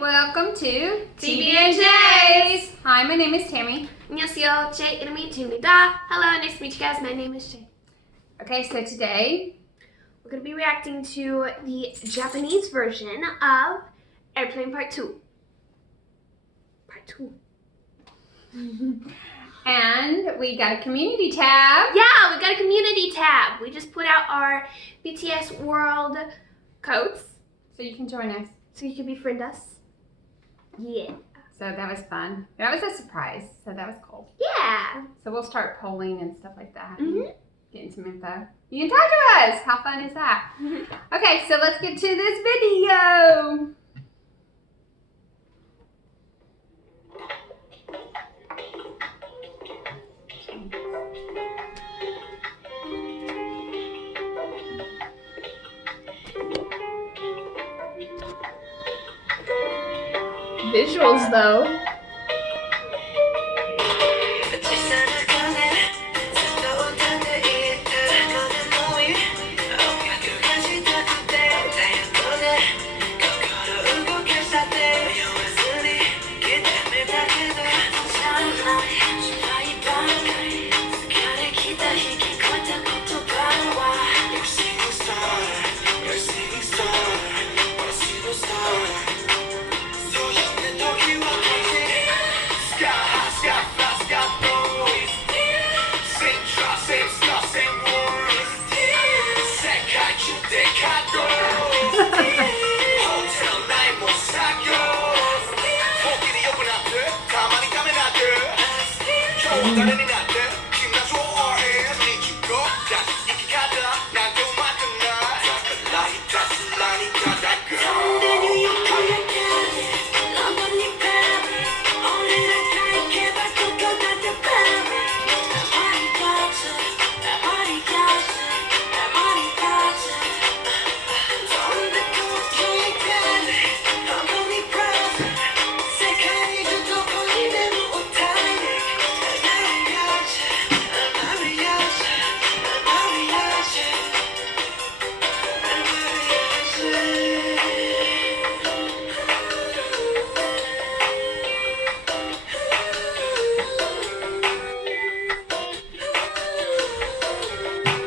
welcome to TB&Js. Hi, my name is Tammy. 안녕하세요. 제 이름이 팀입니다. Hello, nice to meet you guys. My name is Jay. Okay, so today We're going to be reacting to the Japanese version of Airplane Part 2. Part 2. and we got a community tab. Yeah, we got a community tab. We just put out our BTS World codes. So you can join us. So you can befriend us. Yeah. So that was fun. That was a surprise. So that was cool. Yeah. So we'll start polling and stuff like that. Mm-hmm. Getting some info. You can talk to us. How fun is that? Okay, so let's get to this video. Visuals though.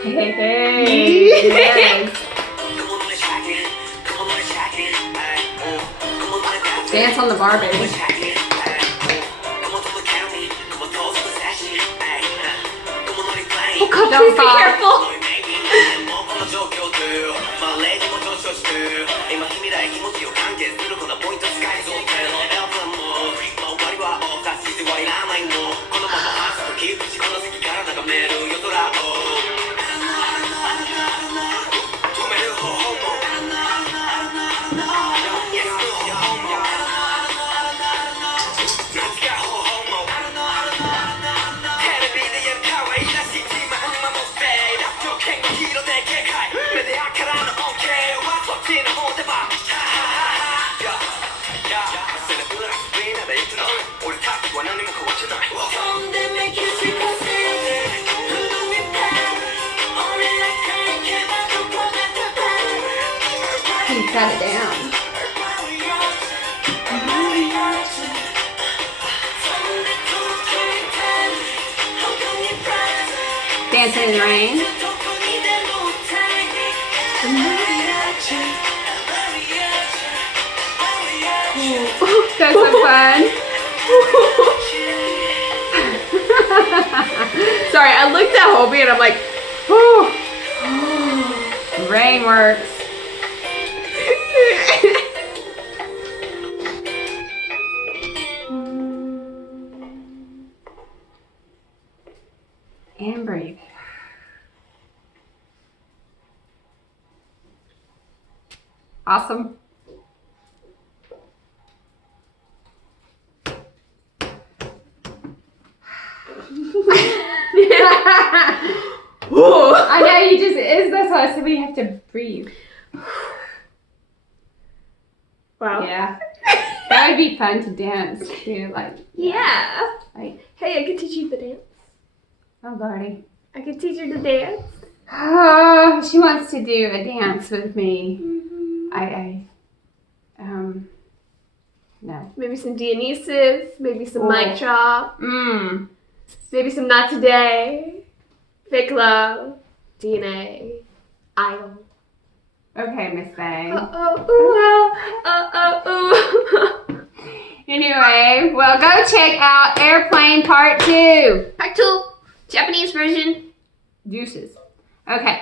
Hey. Yes. Dance on the bar, baby. Oh God, please be careful. He cut it down. Dancing in the rain. That's so fun. Sorry, I looked at Hobie and I'm like, Rain works. And breathe. Awesome. I know you just is that's why I said we have to breathe. wow. Yeah. That would be fun to dance too, like Yeah. like Hey, I can teach you the dance. oh Lordy. I can teach her to dance. Oh, she wants to do a dance with me. Mm-hmm. I No. Maybe some Dionysus. Maybe some Oh. Mic Drop. Maybe some Not Today. Fake Love. DNA. Idol. Okay, Miss Bang. Anyway, well, go check out Airplane Part 2. Part 2. Japanese version. Deuces. Okay.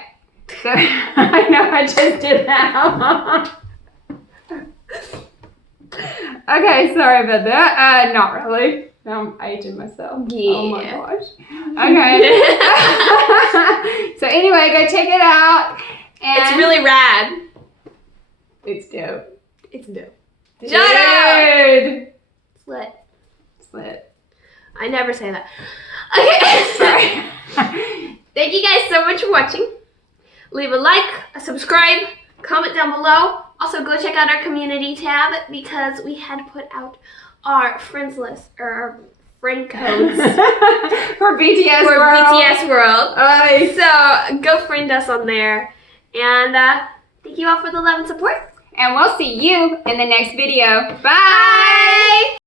So, I know I just did that. Okay, sorry about that. Not really. I'm aging myself. Yeah. Oh my gosh. Okay. So anyway, go check it out. And It's really rad. It's dope. It's dope. Dude. Shut up! Slit. Slit. I never say that. Okay. Sorry. Thank you guys so much for watching. Leave a like, a subscribe, comment down below. Also, go check out our community tab because we had put out our friends list or our friend codes For BTS for World. BTS World. Nice. So go friend us on there. And thank you all for the love and support. And we'll see you in the next video. Bye.